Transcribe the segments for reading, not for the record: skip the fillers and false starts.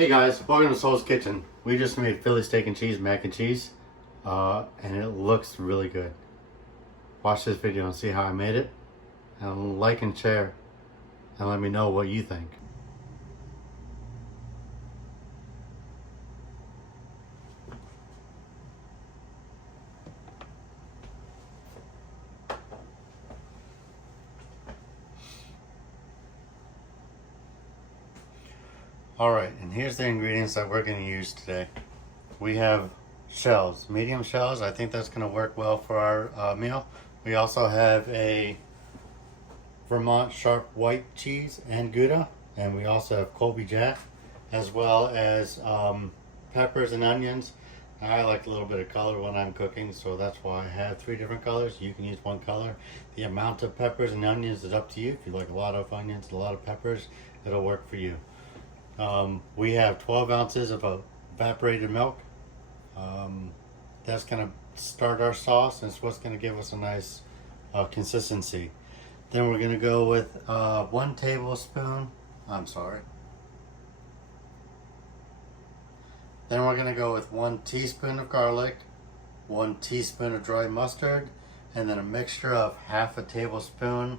Hey guys, welcome to Soul's Kitchen. We just made Philly steak and cheese, mac and cheese, and it looks really good. Watch this video and see how I made it, and like and share, and let me know what you think. Alright, and here's the ingredients that we're going to use today. We have shells, medium shells. I think that's going to work well for our meal. We also have a Vermont sharp white cheese and Gouda, and we also have Colby Jack, as well as peppers and onions. I like a little bit of color when I'm cooking, so that's why I have 3 different colors. You can use one color. The amount of peppers and onions is up to you. If you like a lot of onions, a lot of peppers, it'll work for you. We have 12 ounces of evaporated milk. That's going to start our sauce, and it's what's going to give us a nice consistency. Then we're going to go with 1 tablespoon. Then we're going to go with 1 teaspoon of garlic, 1 teaspoon of dry mustard, and then a mixture of half a tablespoon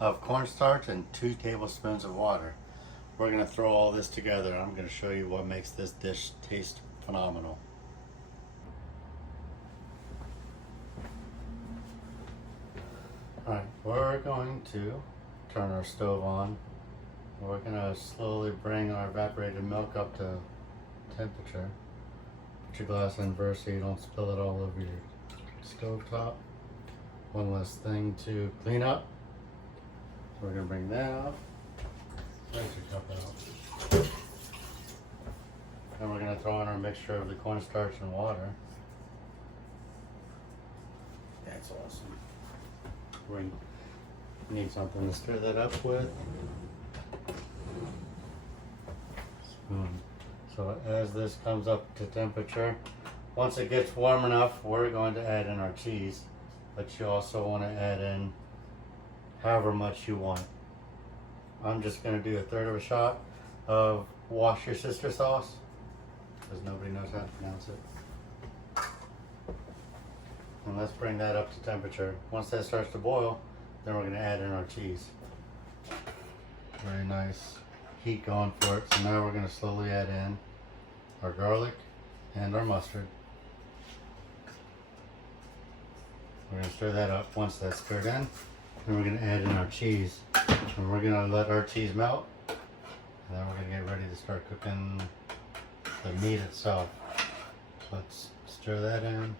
of cornstarch and 2 tablespoons of water. We're going to throw all this together. I'm going to show you what makes this dish taste phenomenal. Alright, we're going to turn our stove on. We're going to slowly bring our evaporated milk up to temperature. Put your glass in first so you don't spill it all over your stove top. One less thing to clean up. So we're going to bring that up. Where's your cup out? And we're going to throw in our mixture of the cornstarch and water. That's awesome. We need something to stir that up with. Spoon. So as this comes up to temperature, once it gets warm enough, we're going to add in our cheese. But you also want to add in however much you want. I'm just going to do 1/3 of a shot of Wash Your Sister sauce, because nobody knows how to pronounce it. And let's bring that up to temperature. Once that starts to boil, then we're going to add in our cheese. Very nice heat going for it. So now we're going to slowly add in our garlic and our mustard. We're going to stir that up. Once that's stirred in, then we're going to add in our cheese. And we're going to let our cheese melt. And then we're going to get ready to start cooking the meat itself. So let's stir that in.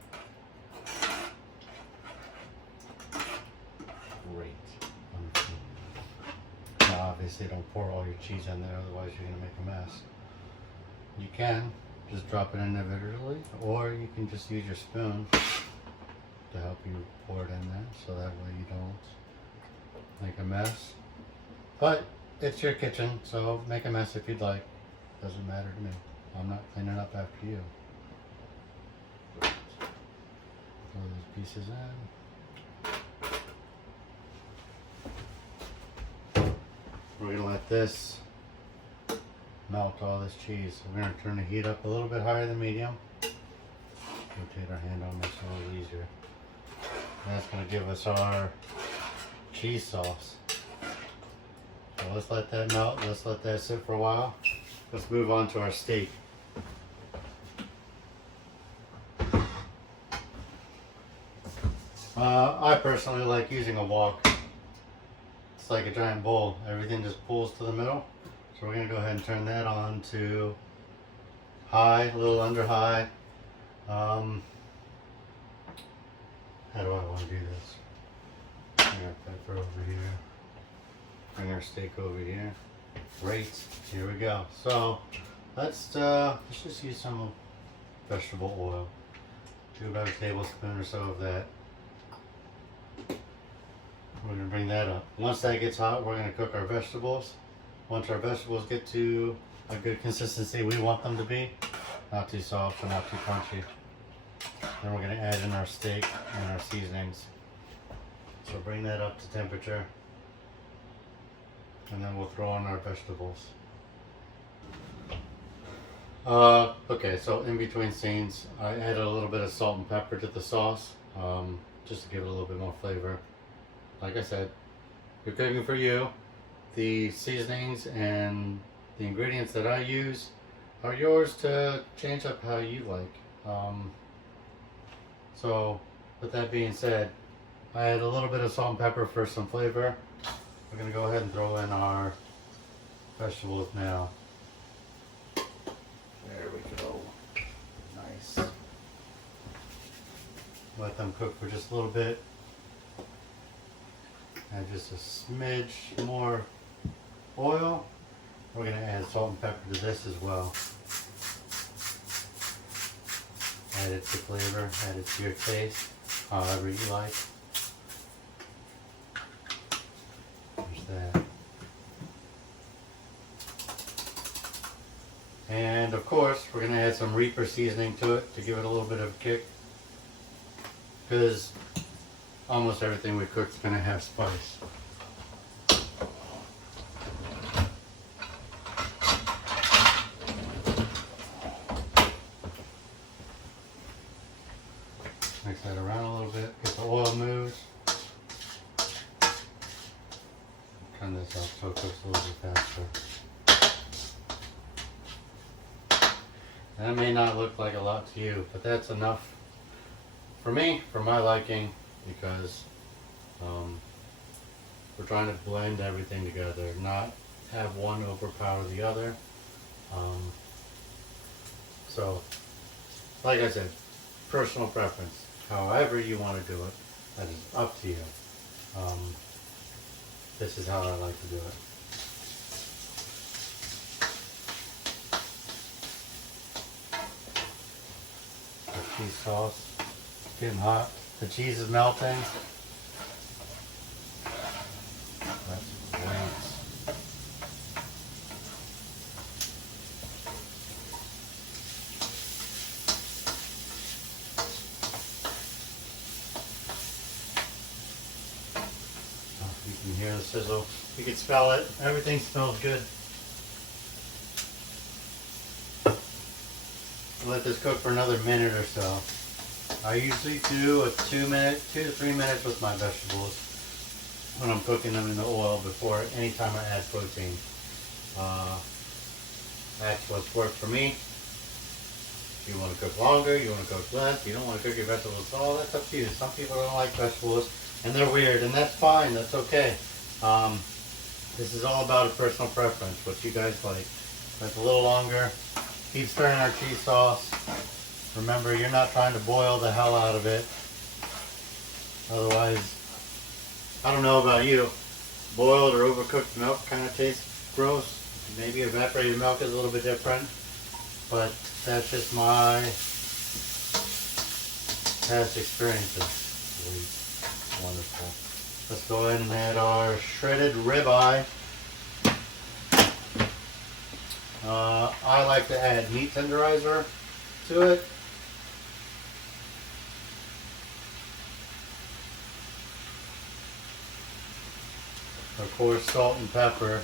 Great. Now obviously don't pour all your cheese in there, otherwise you're going to make a mess. You can just drop it in individually, or you can just use your spoon to help you pour it in there, so that way you don't make a mess. But it's your kitchen, so make a mess if you'd like. Doesn't matter to me. I'm not cleaning up after you. Throw these pieces in. We're going to let this melt all this cheese. We're going to turn the heat up a little bit higher than medium. Rotate our hand on this a little easier. And that's going to give us our cheese sauce. So let's let that melt. Let's let that sit for a while. Let's move on to our steak. I personally like using a wok. It's like a giant bowl. Everything just pulls to the middle. So we're going to go ahead and turn that on to high, a little under high. How do I want to do this? I'm going to pepper over here. Bring our steak over here. Great. Here we go. So let's just use some vegetable oil. Do about a tablespoon or so of that. We're going to bring that up. Once that gets hot, we're going to cook our vegetables. Once our vegetables get to a good consistency we want them to be, not too soft and not too crunchy, then we're going to add in our steak and our seasonings. So bring that up to temperature, and then we'll throw in our vegetables. Okay, so in between scenes, I added a little bit of salt and pepper to the sauce, just to give it a little bit more flavor. Like I said, you're cooking for you. The seasonings and the ingredients that I use are yours to change up how you like. So, with that being said, I add a little bit of salt and pepper for some flavor. We're gonna go ahead and throw in our vegetables now. There we go. Nice. Let them cook for just a little bit. Add just a smidge more oil. We're going to add salt and pepper to this as well. Add it to flavor, add it to your taste, however you like. There's that. And of course, we're going to add some Reaper seasoning to it to give it a little bit of a kick. Because almost everything we cook is going to have spice. Mix that around a little bit, get the oil moves. Turn this up so it cooks a little bit faster. That may not look like a lot to you, but that's enough for me, for my liking, because we're trying to blend everything together, not have one overpower the other. So, like I said, personal preference. However you want to do it, that is up to you. This is how I like to do it. The cheese sauce is getting hot. The cheese is melting. That's great. You can hear the sizzle. You can smell it. Everything smells good. Let this cook for another minute or so. I usually do a 2 to 3 minutes with my vegetables when I'm cooking them in the oil before any time I add protein. That's what's worked for me. You want to cook longer, you want to cook less, you don't want to cook your vegetables at all, that's up to you. Some people don't like vegetables and they're weird, and that's fine, that's okay. This is all about a personal preference, what you guys like. That's a little longer. Keep stirring our cheese sauce. Remember, you're not trying to boil the hell out of it. Otherwise, I don't know about you, boiled or overcooked milk kind of tastes gross. Maybe evaporated milk is a little bit different, but that's just my past experiences. Really wonderful. Let's go ahead and add our shredded ribeye. I like to add meat tenderizer to it. Of course, salt and pepper.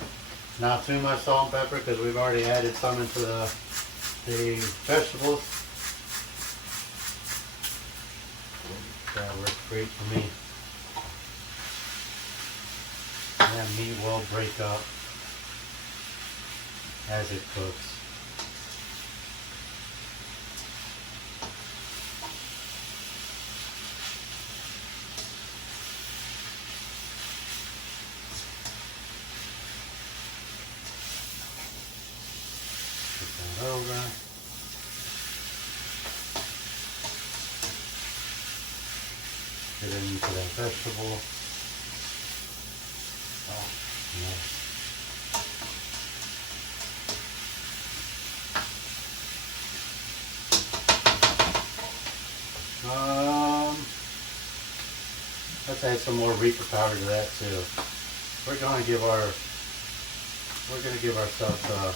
Not too much salt and pepper because we've already added some into the vegetables. That works great for me. That meat will break up as it cooks. Put that over. Get it into that vegetable. Oh, nice. Let's add some more Reaper powder to that too. We're gonna give ourselves a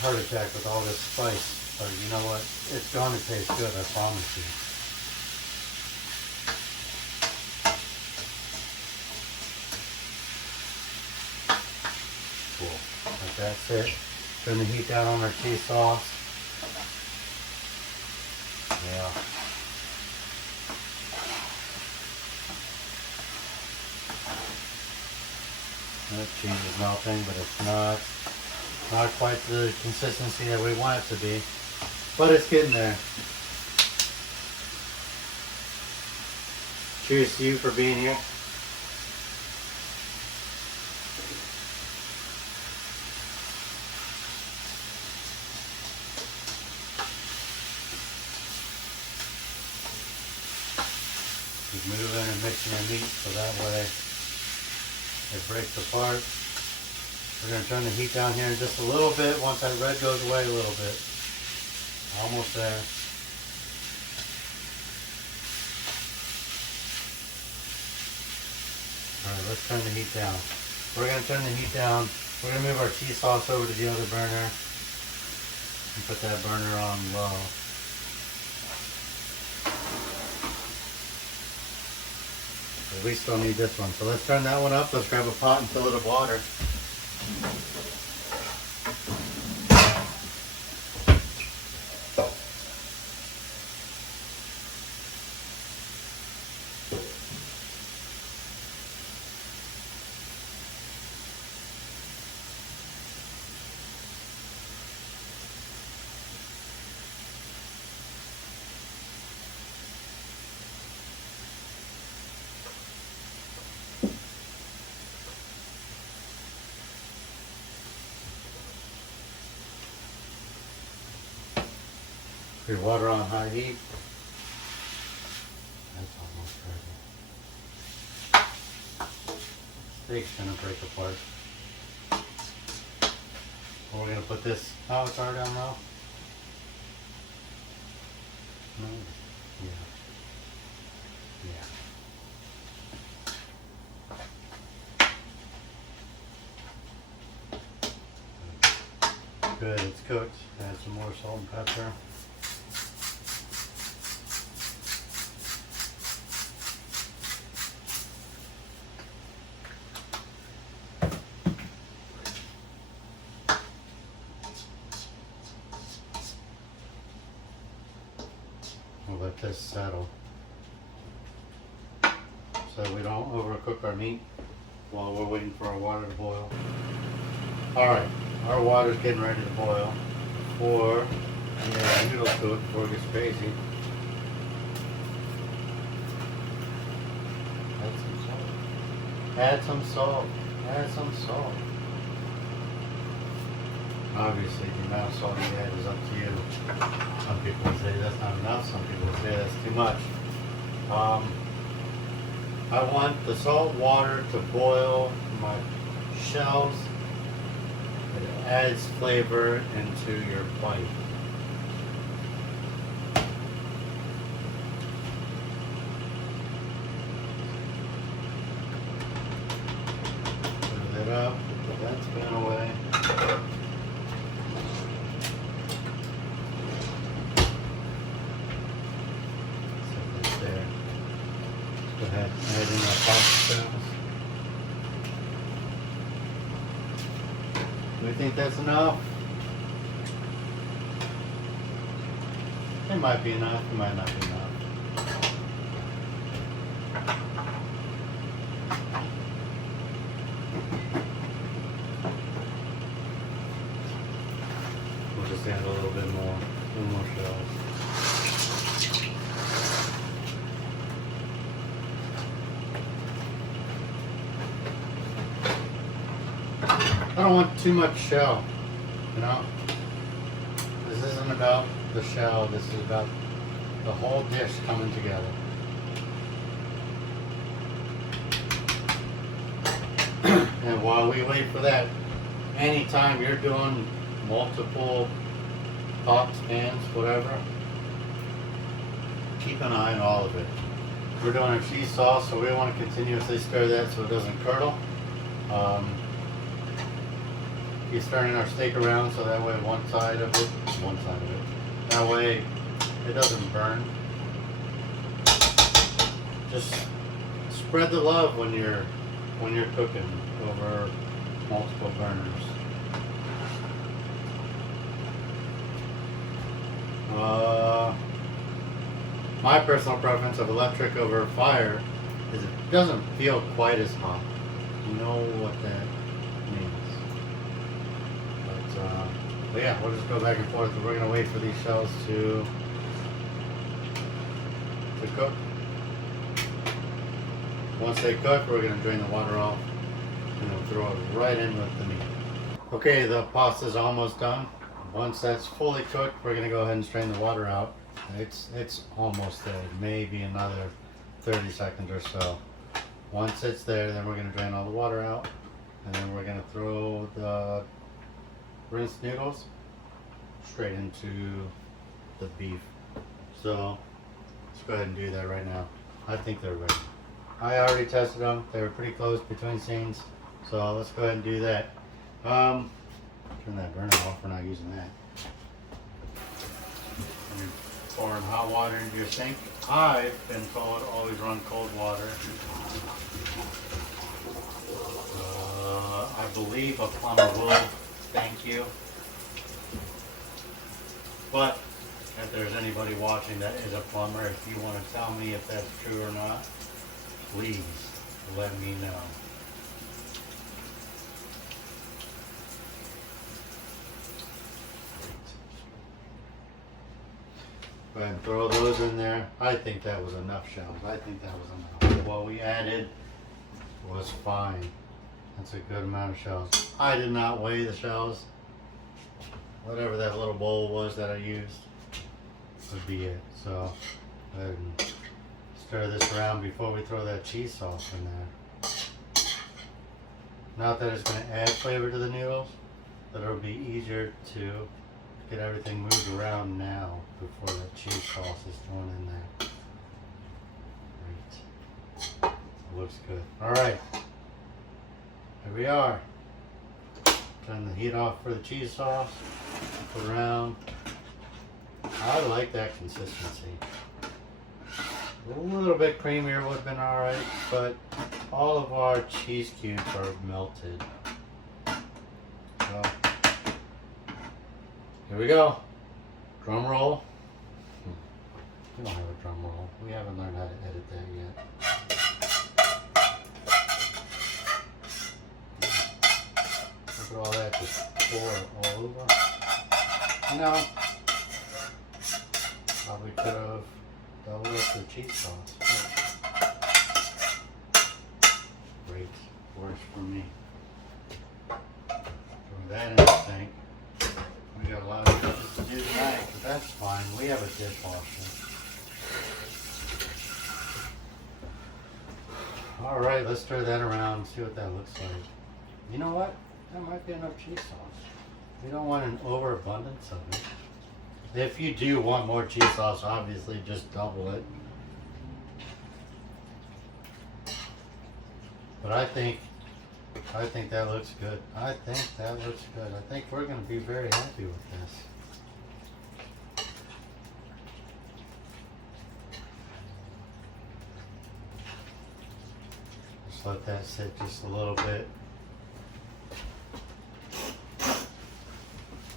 heart attack with all this spice, but you know what? It's gonna taste good, I promise you. Cool. But that's it. Turn the heat down on our cheese sauce. Yeah. That cheese is melting, but it's not quite the consistency that we want it to be. But it's getting there. Cheers to you for being here. Keep moving and mixing your meat so that way it breaks apart. We're going to turn the heat down here in just a little bit once that red goes away a little bit. Almost there. Alright, let's turn the heat down. We're going to turn the heat down. We're going to move our cheese sauce over to the other burner and put that burner on low. We still need this one. So let's turn that one up. Let's grab a pot and fill it with water. Your water on high heat. That's almost ready. Steak's gonna break apart. We're gonna put this. Oh, it's already on low. No. Yeah. Good, it's cooked. Add some more salt and pepper. We'll let this settle so we don't overcook our meat while we're waiting for our water to boil. Alright, our water's getting ready to boil before the noodles cook, before it gets crazy. Add some salt. Add some salt. Add some salt. Obviously, the amount of salt you add is up to you. Some people say that's not enough. Some people say that's too much. I want the salt water to boil my shells. It adds flavor into your bite. Put that up. Put that spoon away. Go ahead and add in our pasta stones. Do we think that's enough? It might be enough, it might not be enough. We'll just add a little bit more, shells. I don't want too much shell, you know. This isn't about the shell, this is about the whole dish coming together. And while we wait for that, anytime you're doing multiple pots, pans, whatever, keep an eye on all of it. We're doing our cheese sauce, so we want to continuously stir that so it doesn't curdle. Keep stirring our steak around so that way one side of it, that way it doesn't burn. Just spread the love when you're cooking over multiple burners. My personal preference of electric over fire is it doesn't feel quite as hot. You know what that means. But yeah, we'll just go back and forth. We're gonna wait for these shells to cook. Once they cook, we're gonna drain the water off and we'll throw it right in with the meat. Okay, the pasta's almost done. Once that's fully cooked, we're gonna go ahead and strain the water out. It's almost there, maybe another 30 seconds or so. Once it's there, then we're gonna drain all the water out, and then we're gonna throw the rinsed noodles straight into the beef. So let's go ahead and do that right now. I think they're ready. I already tested them. They were pretty close between scenes. So let's go ahead and do that. Turn that burner off. We're not using that. You're pouring hot water into your sink. I've been told always run cold water. I believe a plumber will thank you. But if there's anybody watching that is a plumber, if you want to tell me if that's true or not, please let me know. Go ahead and throw those in there. I think that was enough shells. I think that was enough. What we added was fine. That's a good amount of shells. I did not weigh the shells. Whatever that little bowl was that I used would be it. So go ahead and stir this around before we throw that cheese sauce in there. Not that it's going to add flavor to the noodles, but it'll be easier to get everything moved around now before that cheese sauce is thrown in there. Great. Looks good. Alright. Here we are. Turn the heat off for the cheese sauce. Put it around. I like that consistency. A little bit creamier would have been alright, but all of our cheese cubes are melted. So, here we go. Drum roll. We don't have a drum roll. We haven't learned how to edit that yet. Look at all that just pour all over. You know, probably could have doubled up the cheese sauce. Great. Works for me. Throw that in the sink. We got a lot of dishes to do tonight, but that's fine. We have a dishwasher. Alright, let's stir that around and see what that looks like. You know what? That might be enough cheese sauce. We don't want an overabundance of it. If you do want more cheese sauce, obviously just double it. But I think that looks good. I think that looks good. I think we're going to be very happy with this. Just let that sit just a little bit.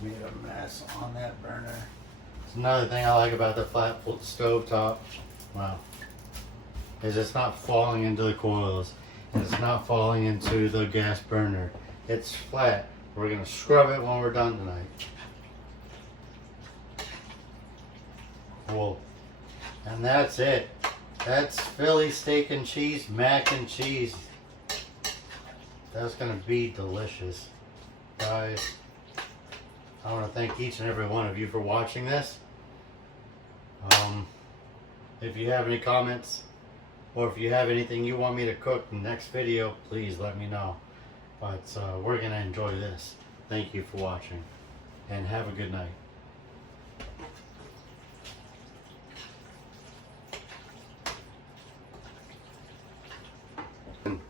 Made a mess on that burner. It's another thing I like about the flat stove top. Wow. Is it's not falling into the coils. And it's not falling into the gas burner. It's flat. We're going to scrub it when we're done tonight. Cool. And that's it. That's Philly steak and cheese, mac and cheese. That's going to be delicious. Guys, I want to thank each and every one of you for watching this. If you have any comments, or if you have anything you want me to cook in the next video, please let me know. But we're going to enjoy this. Thank you for watching, and have a good night.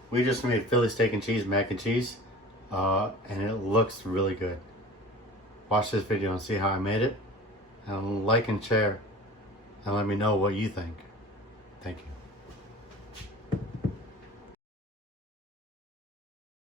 We just made Philly steak and cheese, mac and cheese, and it looks really good. Watch this video and see how I made it, and like and share, and let me know what you think. Thank you.